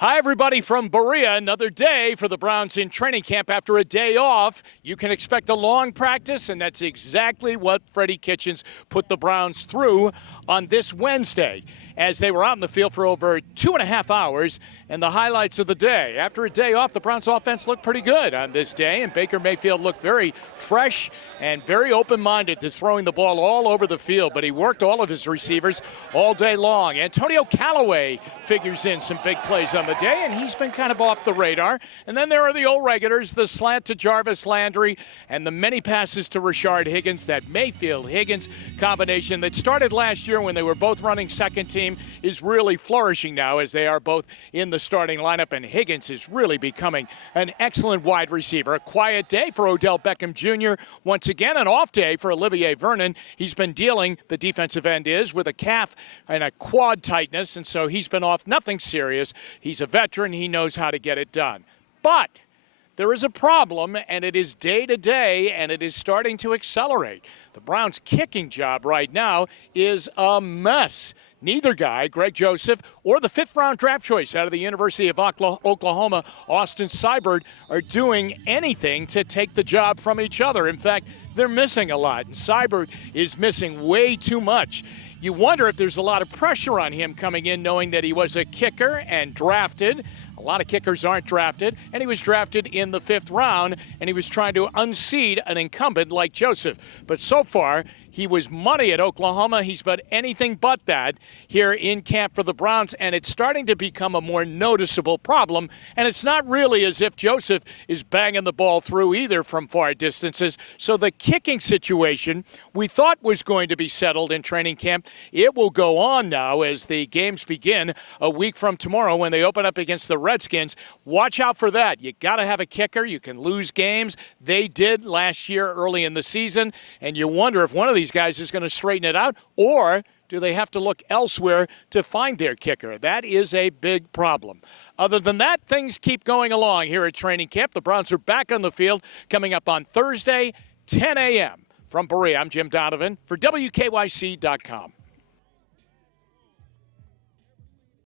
Hi, everybody from Berea. Another day for the Browns in training camp after a day off. You can expect a long practice, and that's exactly what Freddie Kitchens put the Browns through on this Wednesday as they were out in the field for over 2.5 hours. And the highlights of the day. After a day off, the Browns offense looked pretty good on this day, and Baker Mayfield looked very fresh and very open-minded to throwing the ball all over the field, but he worked all of his receivers all day long. Antonio Callaway figures in some big plays on the day, and he's been kind of off the radar. And then there are the old regulars, the slant to Jarvis Landry and the many passes to Rashard Higgins. That Mayfield-Higgins combination that started last year when they were both running second team is really flourishing now as they are both in the starting lineup, and Higgins is really becoming an excellent wide receiver. A quiet day for Odell Beckham Jr. Once again, an off day for Olivier Vernon. He's been dealing, the defensive end is, with a calf and a quad tightness, and so he's been off. Nothing serious. He's a veteran. He knows how to get it done. But there is a problem, and it is day to day, and it is starting to accelerate. The Browns' kicking job right now is a mess. Neither guy, Greg Joseph, or the fifth-round draft choice out of the University of Oklahoma, Austin Seibert, are doing anything to take the job from each other. In fact, they're missing a lot, and Seibert is missing way too much. You wonder if there's a lot of pressure on him coming in knowing that he was a kicker and drafted. A lot of kickers aren't drafted, and he was drafted in the 5th round, and he was trying to unseat an incumbent like Joseph. But so far, he was money at Oklahoma. He's been anything but that here in camp for the Browns, and it's starting to become a more noticeable problem. And it's not really as if Joseph is banging the ball through either from far distances. So the kicking situation we thought was going to be settled in training camp. It will go on now as the games begin a week from tomorrow when they open up against the Redskins. Watch out for that. You got to have a kicker. You can lose games. They did last year early in the season, and you wonder if one of these guys is going to straighten it out, or do they have to look elsewhere to find their kicker? That is a big problem. Other than that, things keep going along here at training camp. The Browns are back on the field coming up on Thursday, 10 a.m. From Berea, I'm Jim Donovan for WKYC.com.